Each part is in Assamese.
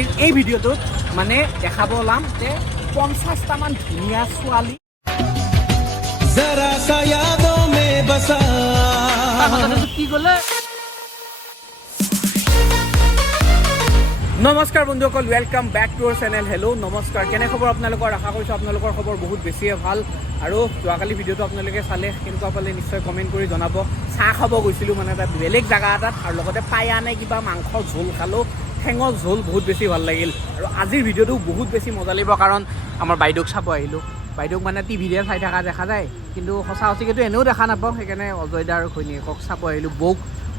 আজিৰ এই ভিডিঅ'টোত মানে দেখাব ওলাম যে 50টা মান ধুনীয়া ছোৱালী जरा सा यादों में बसा কি ক'লে নমস্কাৰ বন্ধুসকল welcome back to our channel hello' নমস্কাৰ কেনে খবৰ আপোনালোকৰ আশা কৰিছোঁ আপোনালোকৰ খবৰ বহুত বেছিয়ে ভাল আৰু যোৱাকালি ভিডিঅ'টো আপোনালোকে চালে কেনেকুৱা পালে নিশ্চয় কমেণ্ট কৰি জনাব চাহ খাব গৈছিলোঁ মানে এটা বেলেগ জাগা এটাত আৰু লগতে পায়া নে কিবা মাংস ঝোল খালোঁ ঠেঙৰ ঝোল বহুত বেছি ভাল লাগিল আৰু আজিৰ ভিডিঅ'টো বহুত বেছি মজা লাগিব কাৰণ আমাৰ বাইদেউক চাব আহিলোঁ বাইদেউক মানে টিভিতে চাই থকা দেখা যায় কিন্তু সঁচা সঁচিকেতো এনেও দেখা নাপাওঁ সেইকাৰণে অজয় দা আৰু ঘৈণীয়েকক চাব আহিলোঁ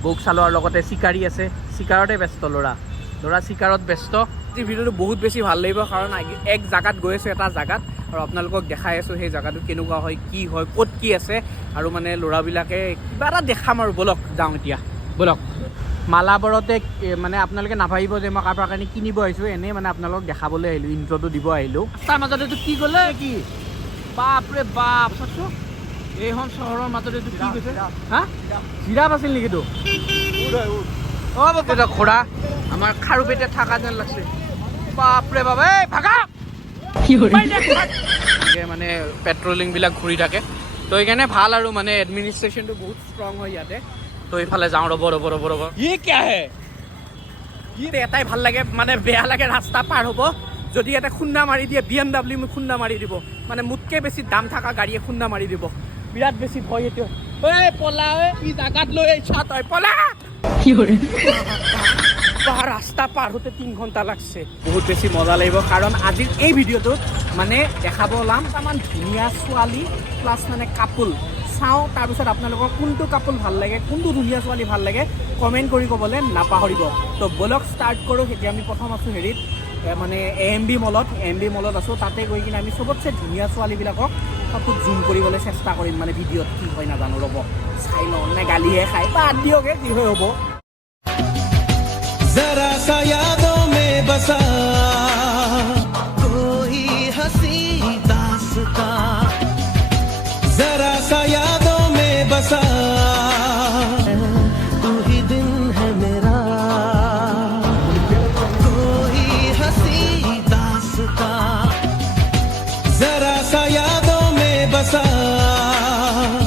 বৌক চালোঁ আৰু লগতে চিকাৰী আছে চিকাৰতে ব্যস্ত ল'ৰা চিকাৰত ব্যস্ত এই ভিডিঅ'টো বহুত বেছি ভাল লাগিব কাৰণ এক জাগাত গৈ আছোঁ এটা জাগাত আৰু আপোনালোকক দেখাই আছোঁ সেই জাগাটো কেনেকুৱা হয় কি হয় ক'ত কি আছে আৰু মানে ল'ৰাবিলাকে কিবা এটা দেখাম আৰু ব'লক যাওঁ এতিয়া ব'লক মালাবৰতে মানে আপোনালোকে নাভাবিব যে মই কাৰোবাৰ কাৰণে কিনিব আহিছোঁ এনেই মানে আপোনালোকক দেখাবলৈ আহিলোঁ ইণ্ট্ৰটো দিব আহিলোঁ তাৰ মাজতে এইটো কি ক'লে কি বাপৰে বাপ চাচোন এইখন চহৰৰ মাজতে এইটো কি কৈছে হা জিৰাফ আছিল নেকি এইটো অঁ বাপু এটা ঘোঁৰা আমাৰ খাৰু পেটে থকা যেন লাগছে বাপৰে বাপ এই ভাগা মানে পেট্ৰলিংবিলাক ঘূৰি থাকে তো সেইকাৰণে ভাল আৰু মানে এডমিনিষ্ট্ৰেশ্যনটো বহুত ষ্ট্ৰং হয় ইয়াতে তো এইফালে যাওঁ ৰ'ব ই কিয়া হে ই এটাই ভাল লাগে মানে বেয়া লাগে ৰাস্তা পাৰ হ'ব যদি ইয়াতে খুন্দা মাৰি দিয়ে BMW মোক খুন্দা মাৰি দিব মানে মোতকৈ বেছি দাম থকা গাড়ীয়ে খুন্দা মাৰি দিব বিৰাট বেছি ভয় এইটো ঐ পলা ই জাগাত লৈ আহিছা তই পলা ৰাস্তা পাৰ হওঁতে 3 ঘণ্টা লাগছে বহুত বেছি মজা লাগিব কাৰণ আজিৰ এই ভিডিঅ'টোত মানে দেখাব ওলাম তামান ধুনীয়া ছোৱালী প্লাছ মানে কাপোল চাওঁ তাৰপিছত আপোনালোকৰ কোনটো কাপোল ভাল লাগে কোনটো ধুনীয়া ছোৱালী ভাল লাগে কমেণ্ট কৰি ক'বলৈ নাপাহৰিব তো ব্লগ ষ্টাৰ্ট কৰোঁ এতিয়া আমি প্ৰথম আছোঁ হেৰিত মানে AMB মলত আছোঁ তাতে গৈ কিনে আমি চবতছে ধুনীয়া ছোৱালীবিলাকক ফটোত জুম কৰিবলৈ চেষ্টা কৰিম মানে ভিডিঅ'ত কি হয় নাজানো ৰ'ব চাই লওঁ নে গালিহে খাই বাদ দিয়কে যি হয় হ'ব जरा सा यादों में बसा कोई हंसी दास्तां जरा सा यादों में बसा तू ही दिन है मेरा कोई हंसी दास्तां जरा सा यादों में बसा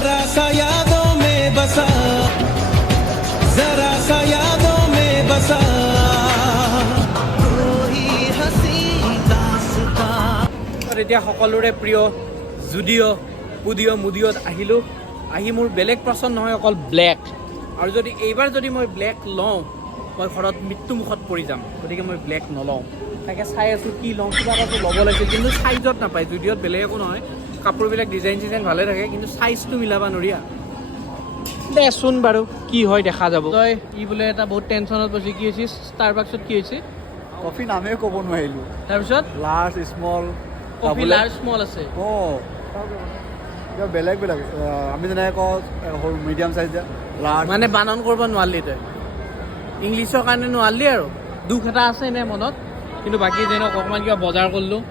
जरा सा यादों में बसा जरा सा यादों में बसा এতিয়া সকলোৰে প্ৰিয় মুডিঅ'ত আহিলোঁ আহি মোৰ বেলেগ পচন্দ নহয় অকল ব্লেক আৰু যদি এইবাৰ যদি মই ব্লেক লওঁ মই ঘৰত মৃত্যুমুখত পৰি যাম গতিকে মই ব্লেক নলওঁ তাকে চাই আছোঁ কি লওঁ কিবা এটা ল'ব লাগিছিল কিন্তু চাইজত নাপায় জুডিঅ'ত বেলেগ একো নহয় কাপোৰবিলাক ডিজাইন ভালে থাকে কিন্তু চাইজটো মিলাব নোৱাৰিয়া দেচোন বাৰু কি হয় দেখা যাব তই ই বোলে এটা বহুত টেনশ্যনত বসি কি হৈছিল ষ্টাৰবাক্সত কি হৈছে কফি নামেই ক'ব নোৱাৰিলোঁ তাৰপিছত large small coffee large small আছে অঁ বেলেগ আমি যেনেকৈ কওঁ সৰু মিডিয়াম চাইজ যে লাৰ্জ মানে বানান কৰিব নোৱাৰিলি তই ইংলিছৰ কাৰণে নোৱাৰিলি আৰু দুখ এটা আছে নে মনত কিন্তু বাকী যেনক অকণমান কিবা বজাৰ কৰিলোঁ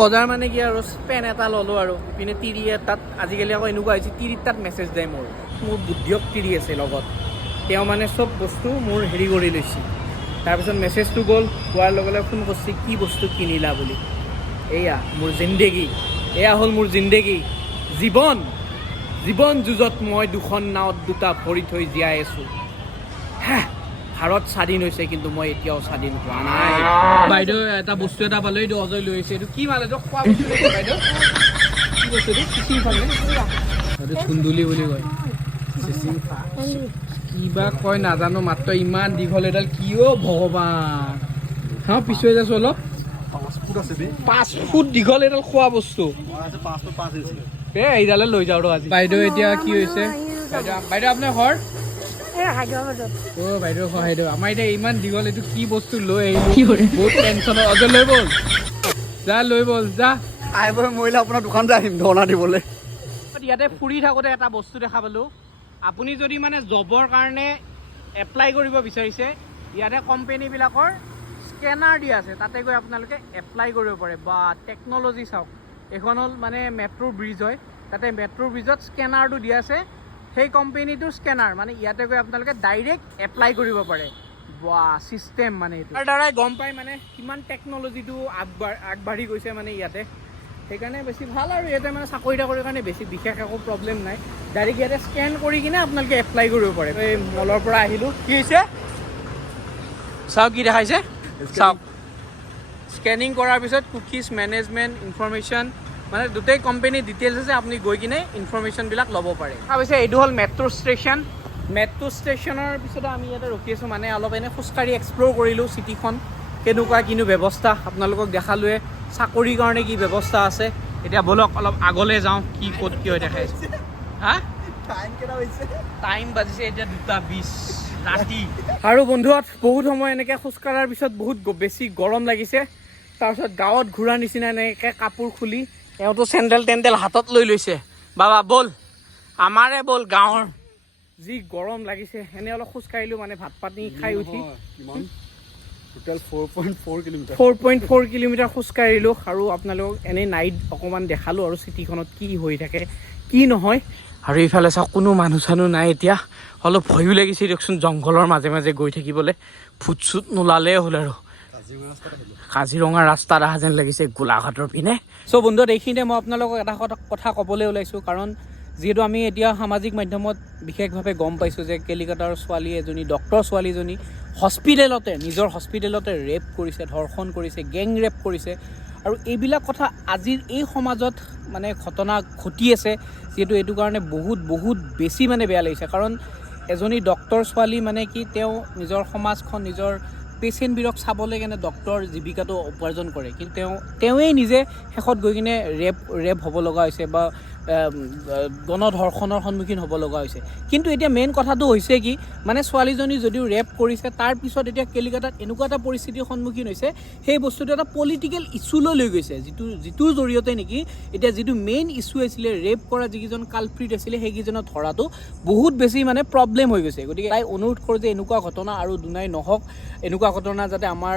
বজাৰ মানে কি আৰু পেন এটা ল'লোঁ আৰু ইপিনে তিৰি তাত আজিকালি আকৌ এনেকুৱা হৈছে তিৰিত তাত মেছেজ দিয়ে মোৰ বুদ্ধিয়ক তিৰি আছে লগত তেওঁ মানে চব বস্তু মোৰ হেৰি কৰি লৈছে তাৰপিছত মেছেজটো গ'ল পোৱাৰ লগে লগে ফোন কৰিছে কি বস্তু কিনিলা বুলি এয়া মোৰ জিন্দেগী এয়া হ'ল মোৰ জিন্দেগী জীৱন যুঁজত মই দুখন নাৱত দুটা ভৰি থৈ জীয়াই আছোঁ ভাৰত স্বাধীন হৈছে কিন্তু মই এতিয়াও স্বাধীন হোৱা নাই বাইদেউ এটা বস্তু এটা পালোঁ এইটো অজয় লৈ আহিছে এইটো কি মাল এইটো খোৱা বস্তু বাইদেউ কি বস্তু এইটো চিচিং ফালে এইটো চুন্দুলি বুলি কয় চিচিং ফা কিবা কয় নাজানো মাত্ৰ ইমান দীঘল এডাল কিয় ভগৱান হা পিছুৱাই যাইছোঁ অলপ 5 ফুট আছে 5 ফুট দীঘল এডাল খোৱা বস্তু 5 ফুট 5 ইঞ্চি এইডালে লৈ যাওঁ আজি বাইদেউ এতিয়া কি হৈছে বাইদেউ আপোনাৰ ঘৰ বাইদেউ বাইদেউ আমাৰ এতিয়া ইমান দীঘল এইটো কি বস্তু লৈ আহিলোঁ বহুত টেনশ্যনত অজয় লৈ ব'ল যা আহিব মৰিলে আপোনাৰ দোকানতে আহিম ধৰ্ণা দিবলৈ ইয়াতে ফুৰি থাকোঁতে এটা বস্তু দেখা পালোঁ আপুনি যদি মানে জবৰ কাৰণে এপ্লাই কৰিব বিচাৰিছে ইয়াতে কোম্পানীবিলাকৰ স্কেনাৰ দিয়া আছে তাতে গৈ আপোনালোকে এপ্লাই কৰিব পাৰে বা টেকন'লজি চাওক এখন হ'ল মানে মেট্ৰ' ব্ৰিজ হয় তাতে মেট্ৰ' ব্ৰিজত স্কেনাৰটো দিয়া আছে সেই কোম্পানীটোৰ স্কেনাৰ মানে ইয়াতে গৈ আপোনালোকে ডাইৰেক্ট এপ্লাই কৰিব পাৰে ৱা চিষ্টেম মানে এইটো তাৰ দ্বাৰাই গম পাই মানে কিমান টেকন'লজিটো আগবাঢ়ি গৈছে মানে ইয়াতে সেইকাৰণে বেছি ভাল আৰু ইয়াতে মানে চাকৰি তাকৰিৰ কাৰণে বেছি বিশেষ একো প্ৰব্লেম নাই ডাইৰেক্ট ইয়াতে স্কেন কৰি কিনে আপোনালোকে এপ্লাই কৰিব পাৰে এই মলৰ পৰা আহিলোঁ কি হৈছে চাওক কি দেখাইছে চাওক স্কেনিং কৰাৰ পিছত কুকিজ মেনেজমেণ্ট ইনফৰমেশ্যন মানে গোটেই কোম্পানীৰ ডিটেইলছ আছে আপুনি গৈ কিনে ইনফৰমেশ্যনবিলাক ল'ব পাৰে তাৰপিছত এইটো হ'ল মেট্ৰ' ষ্টেচন মেট্ৰ' ষ্টেচনৰ পিছতে আমি ইয়াতে ৰখি আছোঁ মানে অলপ এনে খোজকাঢ়ি এক্সপ্ল'ৰ কৰিলোঁ চিটিখন কেনেকুৱা কিনো ব্যৱস্থা আপোনালোকক দেখালোৱে চাকৰিৰ কাৰণে কি ব্যৱস্থা আছে এতিয়া ব'লক অলপ আগলৈ যাওঁ কি ক'ত কি হৈ দেখাইছে হা টাইম বাজিছে এতিয়া 2:20 ৰাতি আৰু বন্ধুহঁত বহুত সময় এনেকৈ খোজকাঢ়াৰ পিছত বহুত বেছি গৰম লাগিছে তাৰপিছত গাঁৱত ঘূৰা নিচিনা এনেকৈ কাপোৰ খুলি তেওঁতো চেণ্ডেল টেণ্ডেল হাতত লৈ লৈছে বাবা ব'ল আমাৰে ব'ল গাঁৱৰ যি গৰম লাগিছে এনে অলপ খোজকাঢ়িলোঁ মানে ভাত পানী খাই উঠি টোটেল 4.4 কিলোমিটাৰ 4.4 কিলোমিটাৰ খোজকাঢ়িলোঁ আৰু আপোনালোকক এনেই নাইট অকণমান দেখালোঁ আৰু চিটিখনত কি হৈ থাকে কি নহয় আৰু এইফালে চাওক কোনো মানুহ চানুহ নাই এতিয়া অলপ ভয়ো লাগিছে দিয়কচোন জংঘলৰ মাজে মাজে গৈ থাকিবলৈ ফুট চুট নোলালেই হ'ল আৰু কাজিৰঙা ৰাস্তাত অহা যেন লাগিছে গোলাঘাটৰ পিনে চ' বন্ধুত এইখিনিতে মই আপোনালোকক এটা কথা ক'বলৈ ওলাইছোঁ কাৰণ যিহেতু আমি এতিয়া সামাজিক মাধ্যমত বিশেষভাৱে গম পাইছোঁ যে কেলিকটাৰ ছোৱালী এজনী ডক্টৰ ছোৱালীজনী হস্পিটেলতে নিজৰ হস্পিটেলতে ৰেপ কৰিছে ধৰ্ষণ কৰিছে গেং ৰেপ কৰিছে আৰু এইবিলাক কথা আজিৰ এই সমাজত মানে ঘটনা ঘটি আছে যিহেতু এইটো কাৰণে বহুত বেছি মানে বেয়া লাগিছে কাৰণ এজনী ডক্টৰ ছোৱালী মানে কি তেওঁ নিজৰ সমাজখন নিজৰ পেচেণ্টবোৰক চাবলৈ কাৰণে ডক্টৰ জীৱিকাটো উপাৰ্জন কৰে কিন্তু তেওঁৱেই নিজে শেষত গৈ কিনে ৰেপ হ'ব লগা হৈছে বা গণধৰ্ষণৰ সন্মুখীন হ'ব লগা হৈছে কিন্তু এতিয়া মেইন কথাটো হৈছে কি মানে ছোৱালীজনী যদিও ৰেপ কৰিছে তাৰপিছত এতিয়া কেলিকটাত এনেকুৱা এটা পৰিস্থিতিৰ সন্মুখীন হৈছে সেই বস্তুটো এটা পলিটিকেল ইছ্যুলৈ লৈ গৈছে যিটোৰ জৰিয়তে নেকি এতিয়া যিটো মেইন ইছ্যু আছিলে ৰেপ কৰা যিকেইজন কালপ্ৰিট আছিলে সেইকেইজনক ধৰাটো বহুত বেছি মানে প্ৰব্লেম হৈ গৈছে গতিকে তাই অনুৰোধ কৰোঁ যে এনেকুৱা ঘটনা আৰু দুনাই নহওক এনেকুৱা ঘটনা যাতে আমাৰ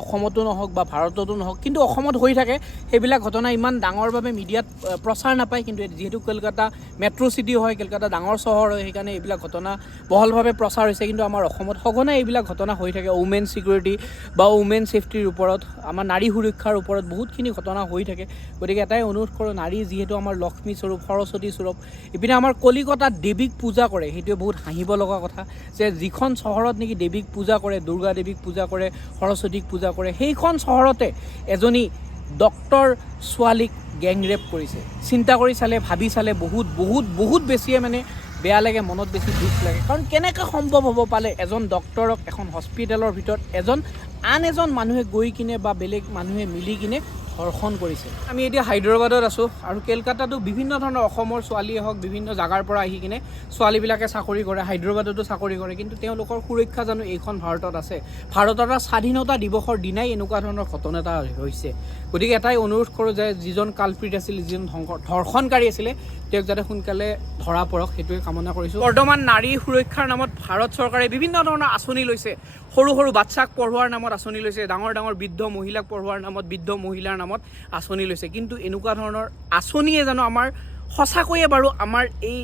অসমতো নহওক বা ভাৰততো নহওক কিন্তু অসমত হৈ থাকে সেইবিলাক ঘটনা ইমান ডাঙৰভাৱে মিডিয়াত প্ৰচাৰ নাপায় কিন্তু যিহেতু কলকাতা মেট্ৰ' চিটি হয় কলকাতা ডাঙৰ চহৰ হয় সেইকাৰণে এইবিলাক ঘটনা বহলভাৱে প্ৰচাৰ হৈছে কিন্তু আমাৰ অসমত সঘনাই এইবিলাক ঘটনা হৈ থাকে ওমেন ছিকিউৰিটি বা ওমেন ছেফটিৰ ওপৰত আমাৰ নাৰী সুৰক্ষাৰ ওপৰত বহুতখিনি ঘটনা হৈ থাকে গতিকে এটাই অনুৰোধ কৰোঁ নাৰী যিহেতু আমাৰ লক্ষ্মী স্বৰূপ সৰস্বতী স্বৰূপ ইপিনে আমাৰ কলিকতাত দেৱীক পূজা কৰে সেইটোৱে বহুত হাঁহিব লগা কথা যে যিখন চহৰত নেকি দেৱীক পূজা কৰে দুৰ্গা দেৱীক পূজা কৰে সৰস্বতীক পূজা কৰে সেইখন চহৰতে এজনী ডক্টৰ ছোৱালীক গেং ৰেপ কৰিছে চিন্তা কৰি চালে ভাবি চালে বহুত বেছিয়ে মানে বেয়া লাগে মনত বেছি দুখ লাগে কাৰণ কেনেকৈ সম্ভৱ হ'ব পালে এজন ডক্টৰক এখন হস্পিটেলৰ ভিতৰত আন এজন মানুহে গৈ কিনে বা বেলেগ মানুহে মিলি কিনে ধৰ্ষণ কৰিছে আমি এতিয়া হায়দৰাবাদত আছোঁ আৰু কলকাতাতো বিভিন্ন ধৰণৰ অসমৰ ছোৱালীয়ে হওক বিভিন্ন জাগাৰ পৰা আহি কিনে ছোৱালীবিলাকে চাকৰি কৰে হায়দৰাবাদতো চাকৰি কৰে কিন্তু তেওঁলোকৰ সুৰক্ষা জানো এইখন ভাৰতত আছে ভাৰতৰ স্বাধীনতা দিৱসৰ দিনাই এনেকুৱা ধৰণৰ ঘটনা এটা হৈছে গতিকে এটাই অনুৰোধ কৰোঁ যে যিজন কালপ্ৰিট আছিল যিজন ধৰ্ষণকাৰী আছিলে তেওঁক যাতে সোনকালে ধৰা পৰক সেইটোৱে কামনা কৰিছোঁ বৰ্তমান নাৰী সুৰক্ষাৰ নামত ভাৰত চৰকাৰে বিভিন্ন ধৰণৰ আঁচনি লৈছে সৰু বাচ্চাক পঢ়োৱাৰ নামত আঁচনি লৈছে ডাঙৰ বৃদ্ধ মহিলাক পঢ়োৱাৰ নামত বৃদ্ধ মহিলাৰ নামত আঁচনি লৈছে কিন্তু এনেকুৱা ধৰণৰ আঁচনিয়ে জানো আমাৰ সঁচাকৈয়ে বাৰু আমাৰ এই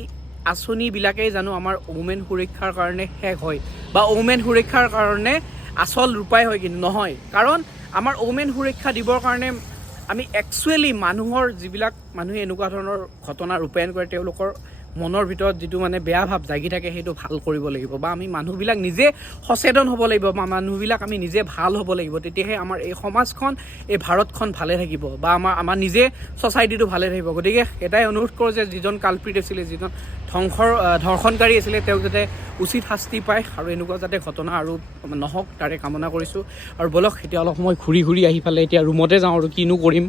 আঁচনিবিলাকেই জানো আমাৰ ওমেন সুৰক্ষাৰ কাৰণে শেষ হয় বা ওমেন সুৰক্ষাৰ কাৰণে আচল ৰূপাই হয় কিন্তু নহয় কাৰণ আমাৰ ওমেন সুৰক্ষা দিবৰ কাৰণে আমি একচুৱেলি মানুহৰ যিবিলাক মানুহে এনেকুৱা ধৰণৰ ঘটনা ৰূপায়ণ কৰে তেওঁলোকৰ মনৰ ভিতৰত যিটো মানে বেয়া ভাৱ জাগি থাকে সেইটো ভাল কৰিব লাগিব বা আমি মানুহবিলাক নিজে সচেতন হ'ব লাগিব বা মানুহবিলাক আমি নিজে ভাল হ'ব লাগিব তেতিয়াহে আমাৰ এই সমাজখন এই ভাৰতখন ভালে থাকিব বা আমাৰ নিজে ছ'চাইটিটো ভালে থাকিব গতিকে এটাই অনুৰোধ কৰোঁ যে যিজন কালপ্ৰিট আছিলে যিজন ধৰ্ষণকাৰী আছিলে তেওঁক যাতে উচিত শাস্তি পায় আৰু এনেকুৱা যাতে ঘটনা আৰু নহওক তাৰে কামনা কৰিছোঁ আৰু বলক এতিয়া অলপ সময় ঘূৰি আহি পালে এতিয়া ৰুমতে যাওঁ আৰু কিনো কৰিম